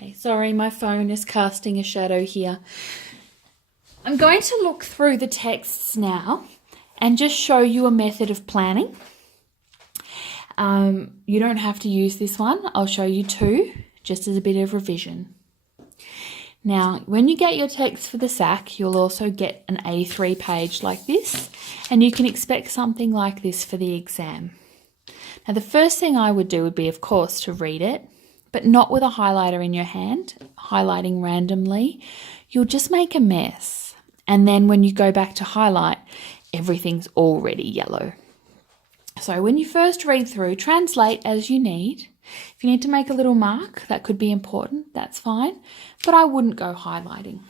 Okay, sorry, my phone is casting a shadow here. I'm going to look through the texts now and just show you a method of planning. You don't have to use this one. I'll show you two, just as a bit of revision. Now, when you get your text for the SAC, you'll also get an A3 page like this, and you can expect something like this for the exam. Now, the first thing I would do would be, of course, to read it, but not with a highlighter in your hand, highlighting randomly. You'll just make a mess. And then when you go back to highlight, everything's already yellow. So when you first read through, translate as you need. If you need to make a little mark, that could be important, that's fine, but I wouldn't go highlighting.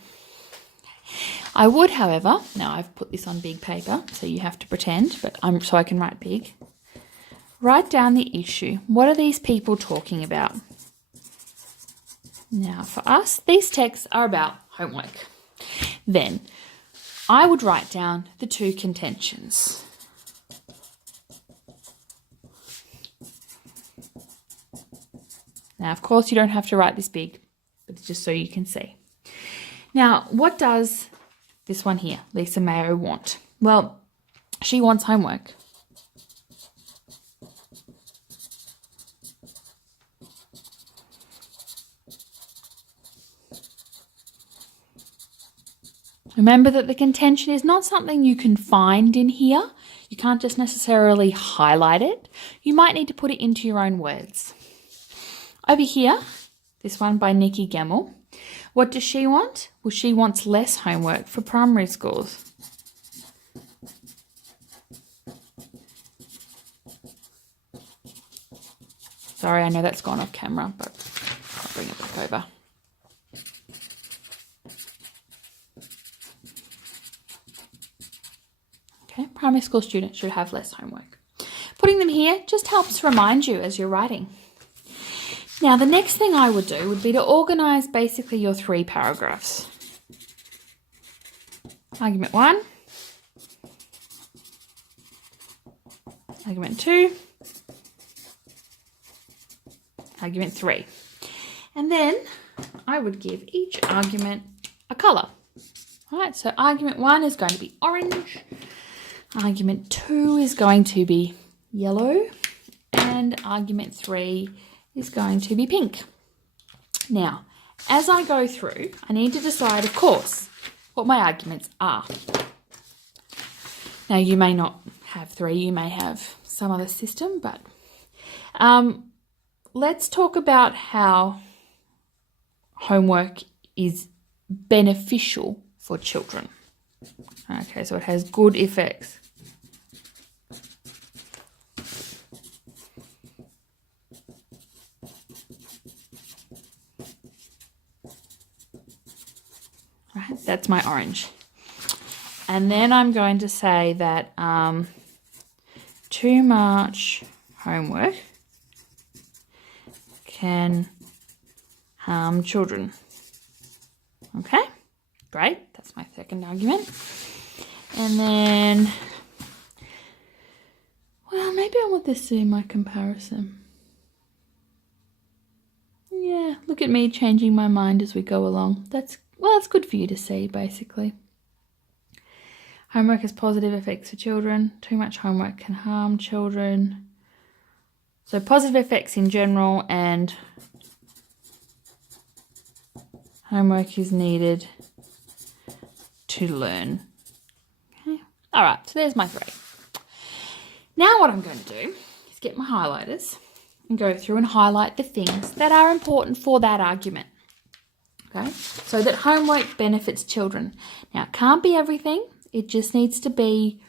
I would, however, now I've put this on big paper, so you have to pretend, but so I can write big. Write down the issue. What are these people talking about? Now for us, these texts are about homework. Then I would write down the two contentions. Now, of course, you don't have to write this big, but it's just so you can see. Now, what does this one here, Lisa Mayo, want? Well, she wants homework. Remember that the contention is not something you can find in here. You can't just necessarily highlight it. You might need to put it into your own words. Over here, this one by Nikki Gemmell. What does she want? Well, she wants less homework for primary schools. Sorry, I know that's gone off camera, but I'll bring it back over. Okay, primary school students should have less homework. Putting them here just helps remind you as you're writing. Now, the next thing I would do would be to organise basically your 3 paragraphs. Argument 1, Argument 2, Argument 3. And then I would give each argument a colour. All right, so Argument 1 is going to be orange, Argument 2 is going to be yellow, and Argument 3 is going to be pink. Now, as I go through, I need to decide, of course, what my arguments are. Now, you may not have 3, you may have some other system, but let's talk about how homework is beneficial for children. Okay, so it has good effects. Right, that's my orange. And then I'm going to say that too much homework can harm children. Okay, great. That's my second argument. And then, well, maybe I want this to be my comparison. Yeah, look at me changing my mind as we go along. That's good for you to see, basically. Homework has positive effects for children. Too much homework can harm children. So positive effects in general, and homework is needed to learn. Okay. All right, so there's my 3. Now what I'm going to do is get my highlighters and go through and highlight the things that are important for that argument. Okay, so that homework benefits children. Now, it can't be everything. It just needs to be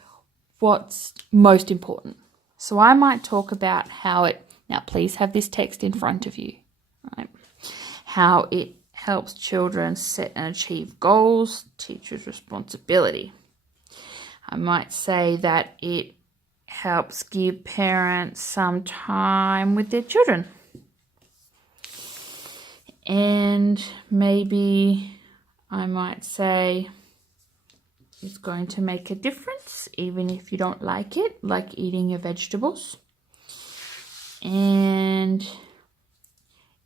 what's most important. So I might talk about how it, now please have this text in front of you, right? How it helps children set and achieve goals, teachers' responsibility. I might say that it helps give parents some time with their children. And maybe I might say it's going to make a difference, even if you don't like it, like eating your vegetables. And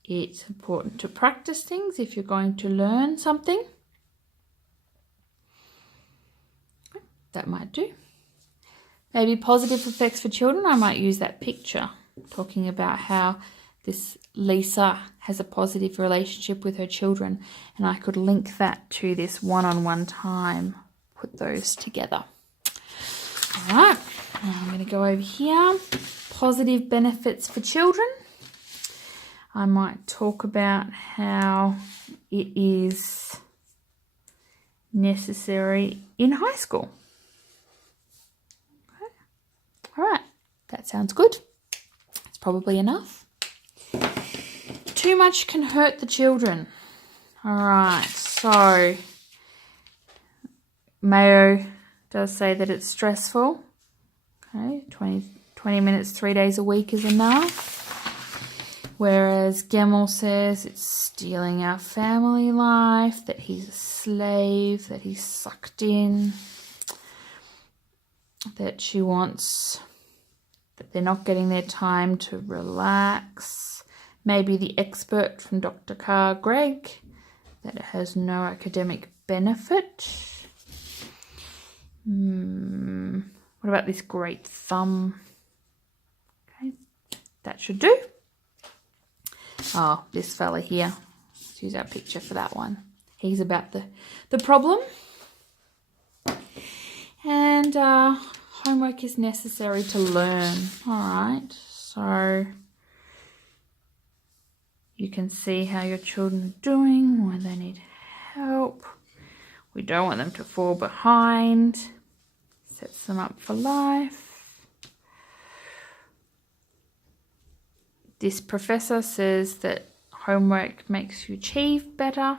It's important to practice things if you're going to learn something. That might do. Maybe positive effects for children. I might use that picture talking about how this Lisa has a positive relationship with her children, and I could link that to this one-on-one time. Put those together. All right, now I'm going to go over here. Positive benefits for children. I might talk about how it is necessary in high school. Okay. All right, that sounds good. It's probably enough. Too much can hurt the children. All right, so Mayo does say that it's stressful. Okay, 20 minutes 3 days a week is enough. Whereas Gemmell says it's stealing our family life, that he's a slave, that he's sucked in, that she wants, that they're not getting their time to relax. Maybe the expert from Dr. Carr, Greg, that it has no academic benefit. What about this great thumb? Okay, that should do. Oh, this fella here. Let's use our picture for that one. He's about the problem. And homework is necessary to learn. All right, so you can see how your children are doing, why they need help. We don't want them to fall behind. Sets them up for life. This professor says that homework makes you achieve better.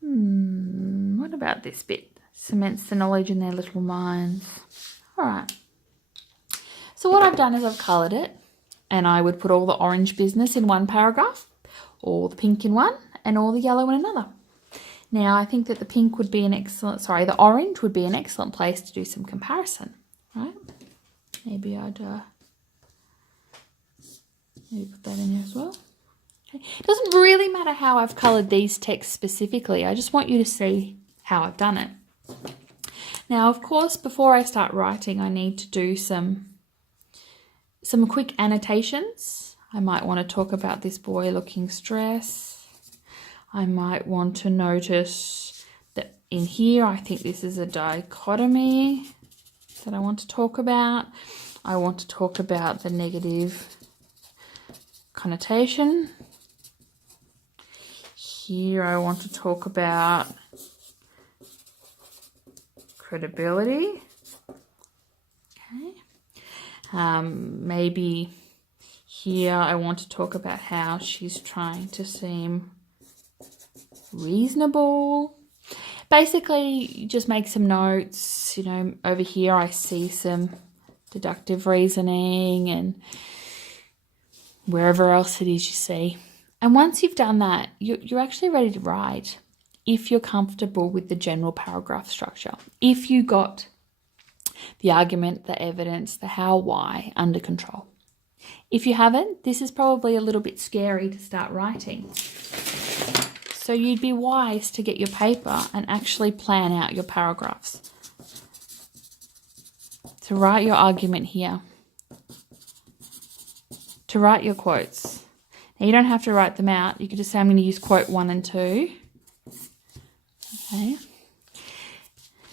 What about this bit? Cements the knowledge in their little minds. All right. So what I've done is I've coloured it, and I would put all the orange business in one paragraph, all the pink in one, and all the yellow in another. Now, I think that the pink would be the orange would be an excellent place to do some comparison, right? Maybe I'd maybe put that in there as well. Okay. It doesn't really matter how I've coloured these texts specifically. I just want you to see how I've done it. Now, of course, before I start writing, I need to do some quick annotations. I might want to talk about this boy looking stressed. I might want to notice that in here, I think this is a dichotomy that I want to talk about. I want to talk about the negative connotation. Here, I want to talk about credibility. Okay. Maybe here, I want to talk about how she's trying to seem reasonable. Basically, just make some notes. Over here I see some deductive reasoning and wherever else it is you see. And once you've done that, you're actually ready to write if you're comfortable with the general paragraph structure. If you got the argument, the evidence, the how, why under control. If you haven't, this is probably a little bit scary to start writing. So you'd be wise to get your paper and actually plan out your paragraphs. To write your argument here. To write your quotes. Now you don't have to write them out. You could just say, I'm going to use quote 1 and 2. Okay.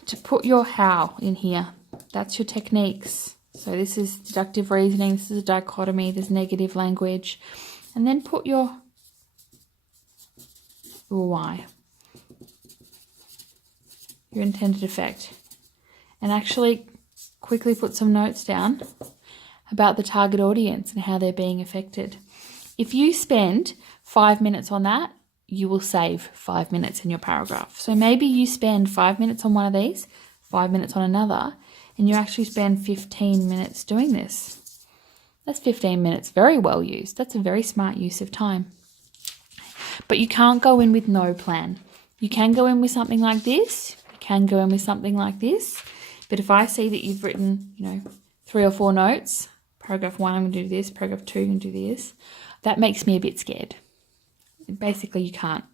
To put your how in here. That's your techniques. So this is deductive reasoning. This is a dichotomy. There's negative language. And then put your why, your intended effect, and actually quickly put some notes down about the target audience and how they're being affected. If you spend 5 minutes on that, you will save 5 minutes in your paragraph. So maybe you spend 5 minutes on one of these, 5 minutes on another, and you actually spend 15 minutes doing this. That's 15 minutes very well used. That's a very smart use of time. But you can't go in with no plan. You can go in with something like this. You can go in with something like this. But if I see that you've written, 3 or 4 notes. Paragraph 1, I'm going to do this. Paragraph 2, I'm going to do this. That makes me a bit scared. Basically, you can't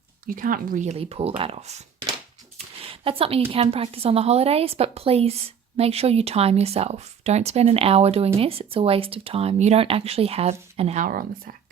really pull that off. That's something you can practice on the holidays, but please make sure you time yourself. Don't spend an hour doing this. It's a waste of time. You don't actually have an hour on the sack.